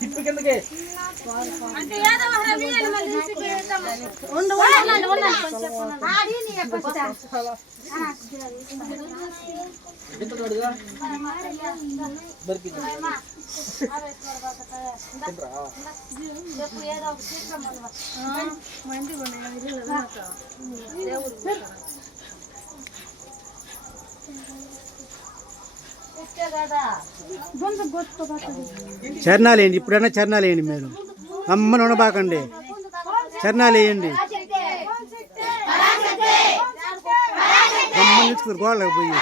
తిప్పి కిందకి అంటే ఏదో చరణాలు వేయండి, ఇప్పుడైనా చరణాలు వేయండి. మీరు అమ్మని ఉండబాకండి, చరణాలు వేయండి. అమ్మని ఇచ్చుకున్నారు గోడలకు పోయి.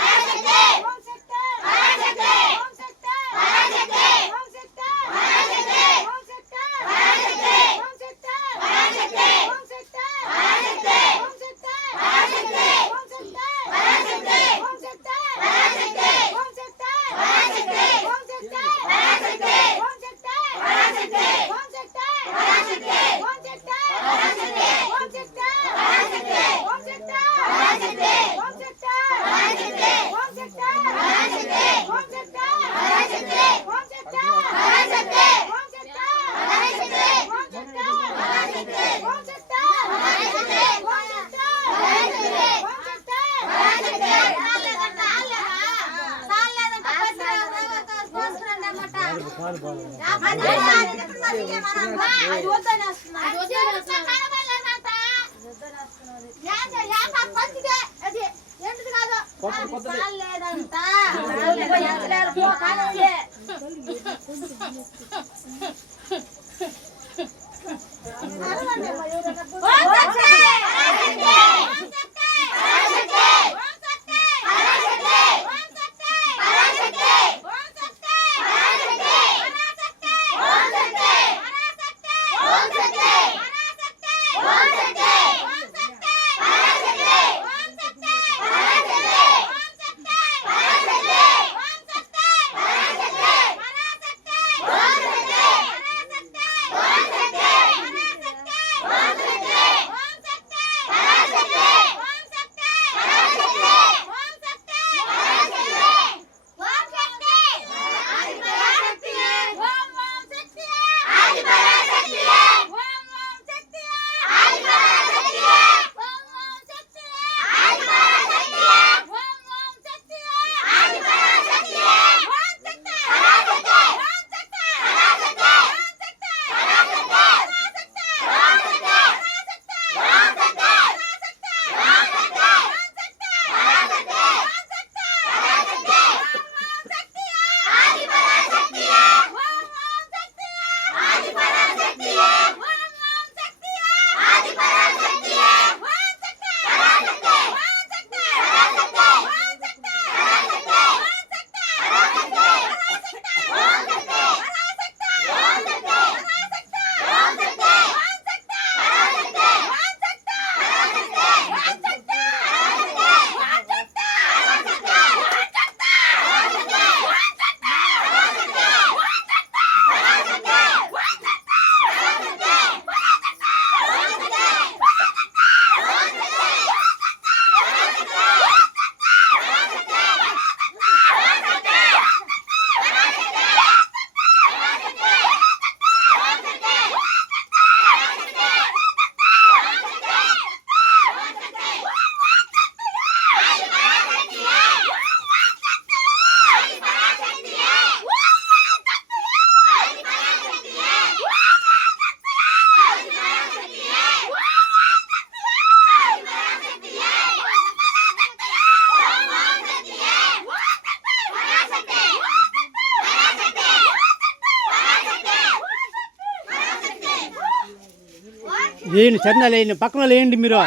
వేయండి, చరణాలు వేయండి, పక్కన వేయండి. మీరు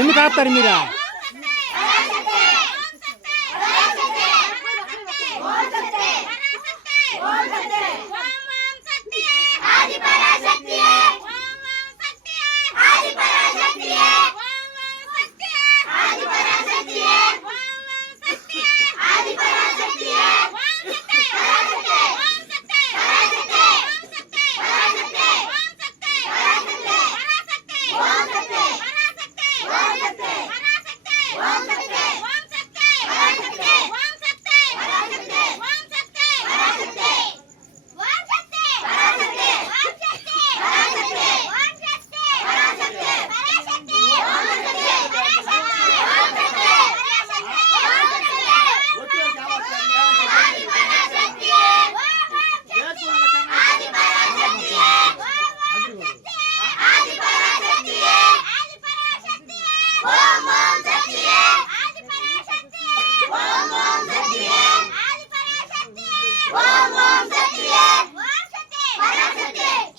ఎందుకు ఆపుతారు మీరు?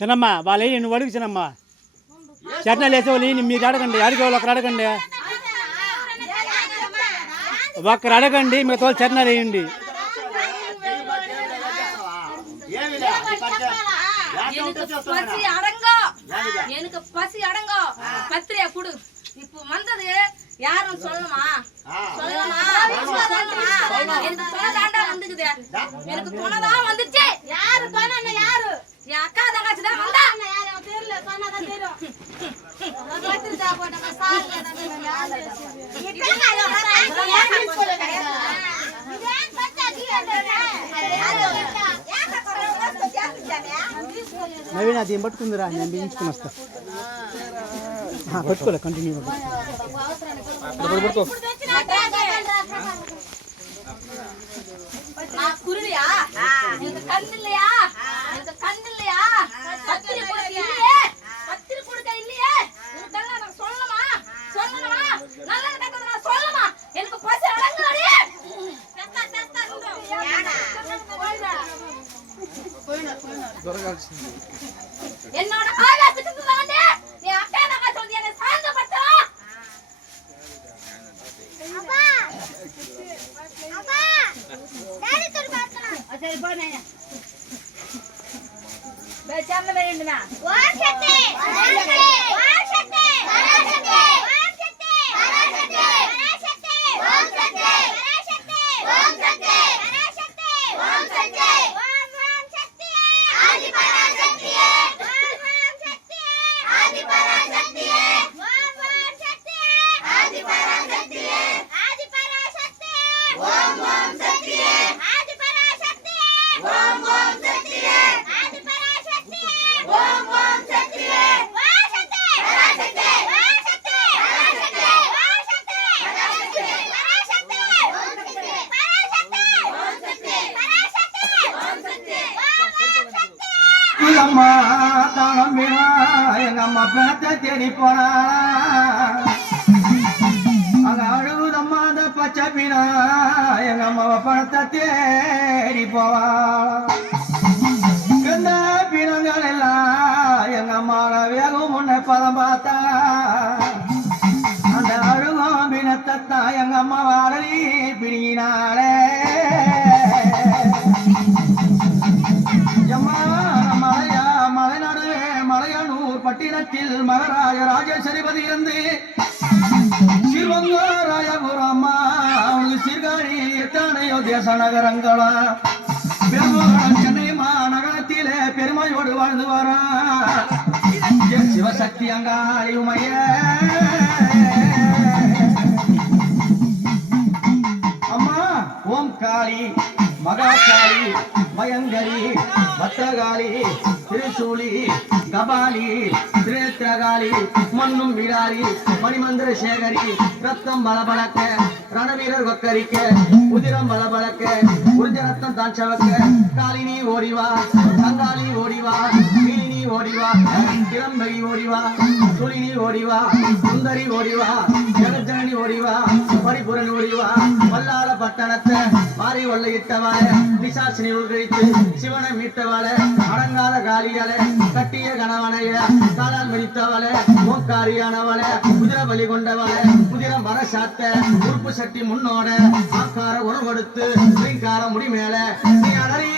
చిన్నమ్మ వాళ్ళు నువ్వు అడుగు చిన్నమ్మ చట్నాలు వేసే వాళ్ళు మీరు అడగండి అడిగే వాళ్ళు ఒకరు అడగండి ఒక్కరు అడగండి మిగతా వాళ్ళు చట్నాలు వేయండి எனக்கு பசி அடங்கோ பத்திரியா குடு இப்போ வந்தது யாரும் சொல்லணுமா சொல்லணுமா எனக்கு துணைதாண்டா வந்துக்குது எனக்கு துணைதான் வந்துச்சு யாரு துணை யாரு என் அக்கா தங்கச்சி தான் வந்தா யாரும் தெரியல சொன்னதான் தெரியும் பத்திரிக்கா போட்டாங்க சால்ல నవీన్ అది ఏం పట్టుకుందిరా నేను బిగించుకుని వస్తా పట్టుకోలే కంటిన్యూ குருவியா எனக்கு கண்ணு இல்லையா எனக்கு கண்ணு இல்லையா பத்திரி கொடுக்க இல்லையே உனக்கெல்லாம் நான் சொல்லணுமா நல்லா கேட்கறது நான் சொல்லணுமா எனக்கு பசி அடங்குறாடி என்னோட ஆகாசத்துக்கு தாண்டி நீ அக்கா நகை சொல்லி என்னை சாந்தப்படுத்தா சரி போனே பேச்சாம வேண்டுமா வாசத்தே வாசத்தே வாசத்தே வாசத்தே வாசத்தே வாசத்தே வாசத்தே வாசத்தே வாசத்தே வாசத்தே ஆதி பராசக்தியே ஆதி பராசக்தியே ஆதி பராசக்தியே ஆதி பராசக்தியே ஓம் ஓம் சக்தியே ஆதி பராசக்தியே ஓம் ஓம் சக்தியே ஆதி பராசக்தியே ஓம் ஓம் சக்தியே வாசத்தே பராசக்தியே வாசத்தே பராசக்தியே வாசத்தே பராசக்தியே பராசக்தியே ஓம் சக்தியே பராசக்தியே ஓம் சக்தியே பராசக்தியே ஓம் சக்தியே அம்மா தானம் வீணா எங்க அம்மா பிணத்தை தேடி போனா அங்க அழுகுதம்மா அந்த பச்சை பீனா எங்க அம்மாவை பணத்தை தேடி போவா எந்த பீனங்கள் எல்லாம் எங்க அம்மாவை வேகம் முன்ன பதம் பார்த்தா அந்த அழுகும் பீனத்தை தான் எங்க அம்மா வாழலி பிடிங்கினாலே பட்டினத்தில் மகராஜ ராஜேஸ்வரிபதி இருந்து சிவங்கராயபுரம்மா அவனுக்கு சீர்காழி எத்தனையோ தேச நகரங்களா பெருமாள் சென்னை மாநகரத்திலே பெருமையோடு வாழ்ந்து வரா சிவசக்தி அங்காளி உமைய அம்மா ஓம் காளி மகாகாளி பயங்கரி பத்ரகாளி திரிசூலி கபாலி திரேத்திரகாளி மண்ணும் விடாரி மணிமந்திர சேகரி ரத்தம் பலபலக்க ரணவீரர் வக்கரிக்க உதிரம் பலபலக்க உருஜ ரத்தம் தான் சவக்க காலினி ஓடிவா கங்காளி ஓடிவா மீனி ஓடிவா கிளம்பகி ஓடிவா துளினி ஓடிவா சுந்தரி ஓடிவா ஜெகஜனனி ஓடிவா பரிபுரன் ஓடிவா வல்லார பட்டணத்தை மாறி ஒல்லையிட்டவாள பிசாசினி உள்கழித்து சிவனை மீட்டவாள அடங்காத காலியாளே கட்டிய கணவனைய காலால் மிதித்தவளே மூக்காரியானவளே குதிரை பலி கொண்டவளே குதிரை மரசாத்த உறுப்பு சட்டி முன்னோட ஆக்கார உணவு கொடுத்து ஸ்ரீங்கார முடி மேல நீ அடறி